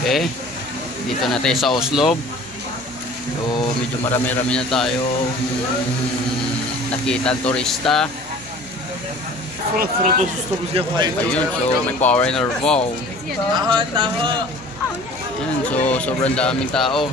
Okay. Dito na tayo sa Oslo. So, medyo marami-rami na tayo nakita turista. Ayun, so may foreigner. Wow. Ayun, so sobrang daming tao.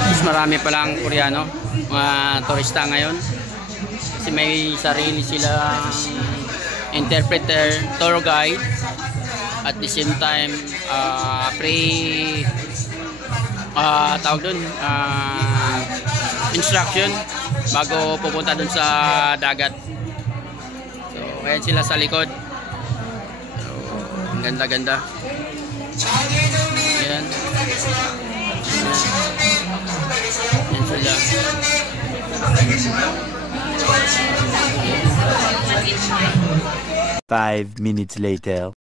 Mas marami palang Koreano, mga turista ngayon. Kasi may sarili silang interpreter, tour guide. At the same time, tawag dun, instruction bago pupunta dun sa dagat. So, ayan sila sa likod. So, ang ganda-ganda. Ayan. Ayan sila. 5 minutes later.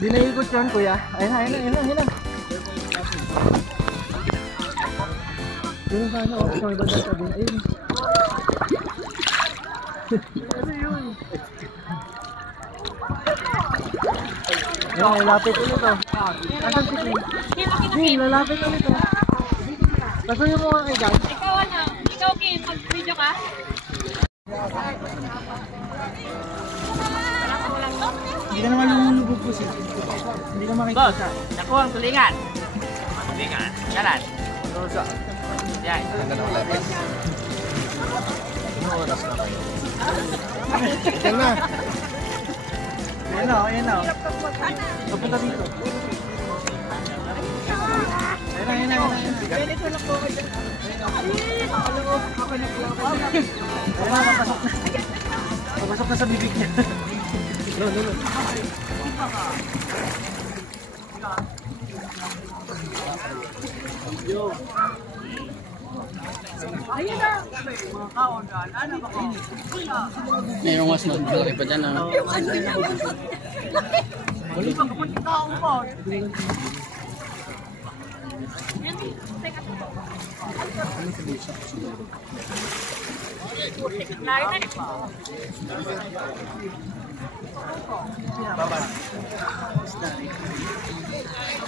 Hindi naikot yan, kuya. Ayun na. Doon sa ano, isang iba dyan sabihin. Ayun. Ano yun? Ayun, lalapit ulit o. Asan si Queen? Queen, lalapit ulit o. Pasuyo mo nga kay Dad. Ikaw ano? Ikaw Queen, mag-video ka? Hindi ka naman lumulubog eh. Hindi ka makikita. Boss, naku ang tulingan. Tulingan. Jalan. Rosa. Yan. Yan na. Ayan na. Papunta dito. Ayan na. Ganito lang po kayo. Ayan na, papasok na. Papasok na sa bibig niya. No. Mayroong mas malaki pa dyan.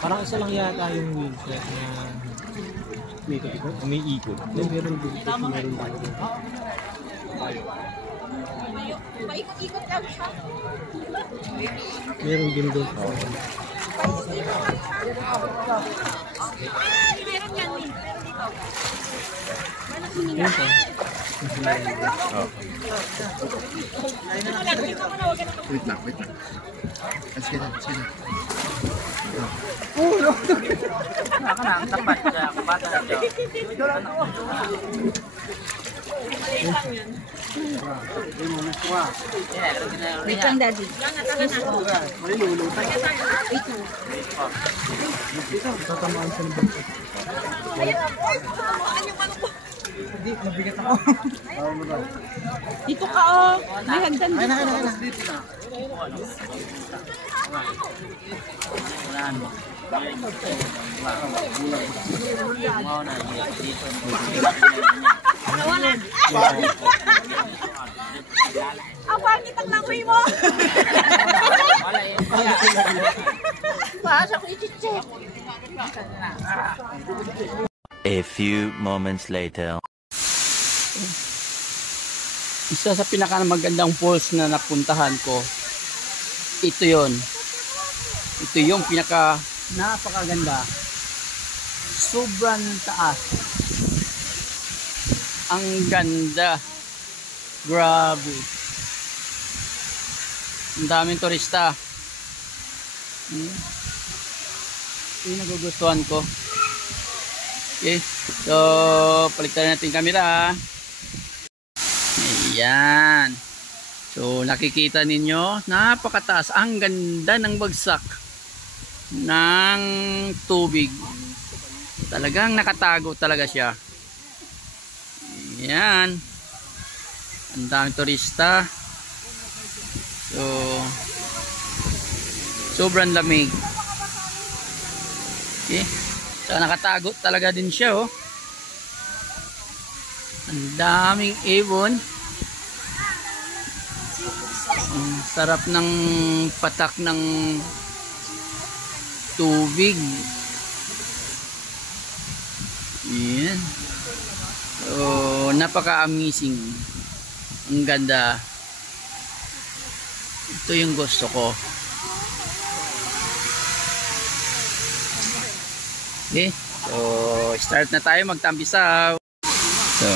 Parang isa lang yata yung wheelchair na may ikot. Meron din. Paikot-ikot lang siya. Meron din doon. Meron yan din. Ayun po. Wait lang. Sige na. Naka na, tapat siya. Kabata na siya. Wait lang, Daddy. Malilulutan. Tatamaan sa libag. Dito ka oh. May hagdan dito. Wala. Ang pangit ang langoy mo. Pasok i-check. A few moments later. Isa sa pinakamagandang falls na napuntahan ko, ito yon. Ito yung pinaka napakaganda. Sobrang taas. Ang ganda. Grabe. Ang daming turista. Ito yung nagugustuhan ko. Okay. So, paligtan natin yung camera. Ayan. So, nakikita ninyo, napakataas. Ang ganda ng bagsak ng tubig. Talagang nakatago talaga siya. Ayan. Ang daming turista. So, sobrang lamig. Okay. So, nakatago talaga din siya, oh. Ang daming ibon. Ang sarap ng patak ng tubig. Ayan. So, napaka-amazing. Ang ganda. Ito yung gusto ko. Okay. So, start na tayo magtambisaw. So,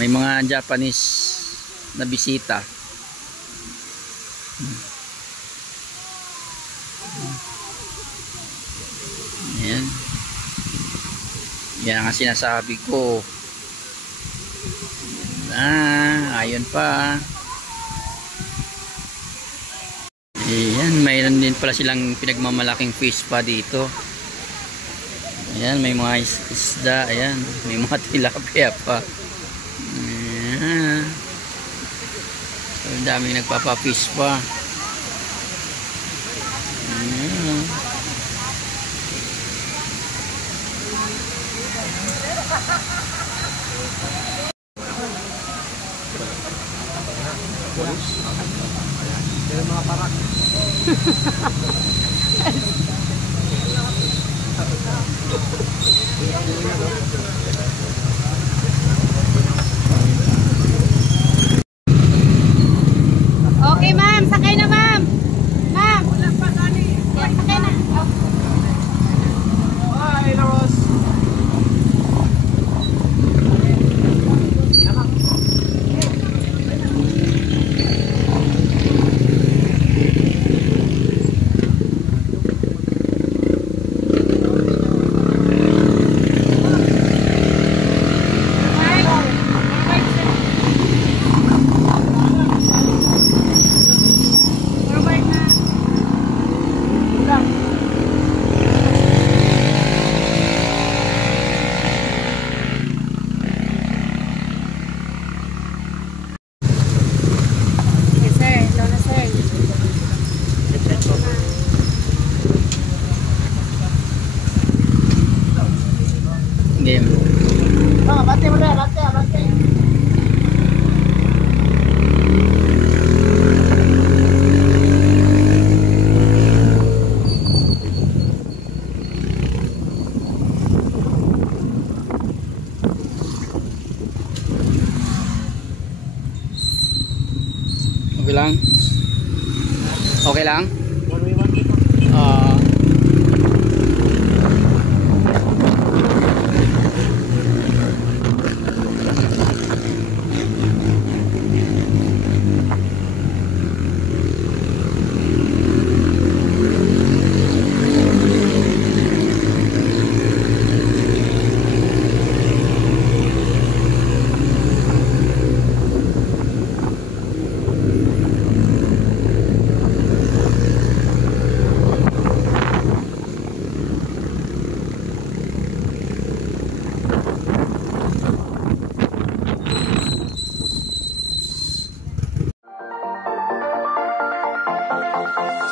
may mga Japanese na bisita. Ayan. Yan ang sinasabi ko. Ayun pa. Ayan, mayroon din pala silang pinagmamalaking fish pa dito. Ayan, may mga isda. Ayan, may mga tilapia pa. Ayan. So, ang daming nagpapafish pa. Ayan. Pero mga parak. Okay, ma'am. Sakay na, ma'am. Ma'am. Yan, sakay na. Hi, Laros. Sige, sir. Ito na, sir. Game. Okay lang? Okay lang? Bye.